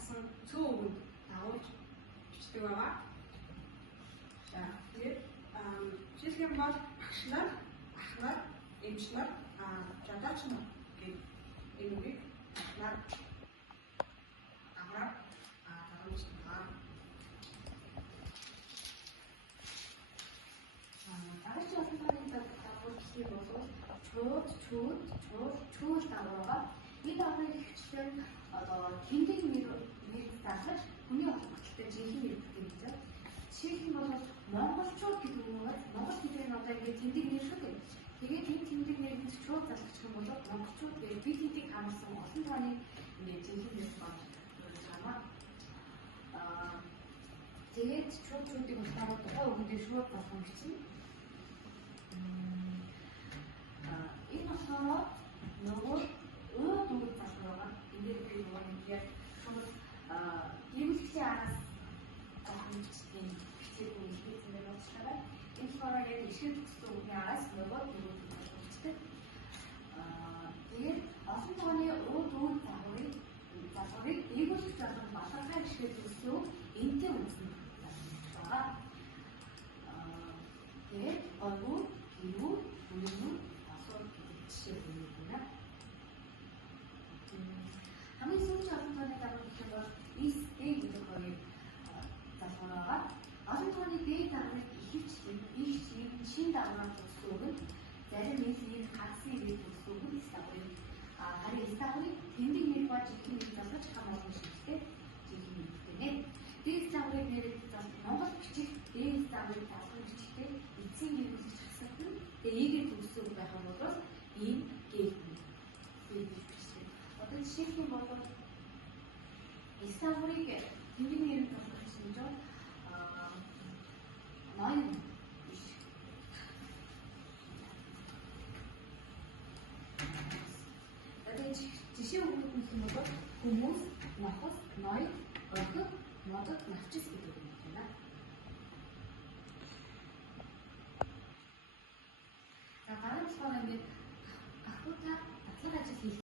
гарсан цөө өгөнд дагуулж бичдэг байгаа. За тэгээд жишээлх юм бол багш нар, ах нар, эмч нар, жадаач нар гэх энэ үгийг нар авраг дарамж байгаа. Дараач олон дагуулчдын бол чууд дагуулга. Энэ дагуулгыг хвчлэн одоо тэмдэг нэр дагаж хүний олбогдлолтой жинхэнэ нэр бүтээдэг. Жишээлх юм бол монголчууд гэдэг нь монгол хэлээр одоо ингэ тэмдэг нэр шүү дээ. Тэгээд энэ тэмдэг нэрийг чууд залгах юм бол монголчууд гэж бид хэдийг хамарсан олон тооны ингэ жинхэнэ нэр болж байгаа. Тэгээд чуудыг уустараа тухайн үгдээ шууд болгох чинь. Энэ болохоор нөгөө дүүг залгуугаа ингээд би нөгөө ингээд шууд дэмжлэгчийн араас гомчдгийн бичээгүй хэлсэн юм байна. Энэ болохоор яг ишиг төгссөн үгийн араас нөгөө дүүг залгуулдаг. Тэгээд олон тооны дүүг залгуурыг дээгүүрх залгах балархай ишиг төгссөн энтэй үзнэ байгаа. Тэгээд гол юу үнэн асуух гэдэг жишээ байна. Хамгийн сүүлийн олон тооны дагуулж байгаа бол ESD гэдэг хоёрыг залгуугаа. Олон тооны дээд дагуулыг ихэвч шин дагуулаар төгсгөөг нь зарим нийтийн хагсын нэр төгсгөөг нь дагуулыг харин дагуулыг тэмдэг нэр ба жинхэнэ нэр залгаж хамаагүй шигтэй жинхэнэ нэртэй. Дээд дагуулыг нэрээр Монгол бичих дээд дагуулыг залгах бичгтэй эцсийн нэр үзчихсэх нь ээгээр төгсгөөг байх юм бол ийм гээл бичдэг. Одоо жишээлх юм бол Истанбулыг тэмдэг нэрээр залгах гэсэн чинь ноён биш. Одоо жишээ өгөх юм бол хүмүүс, нохос, ноён, охин, модод, навчис гэдэг юм байна. За дараа нь болохоор ингээд ахуйтай татлаг ажил хийх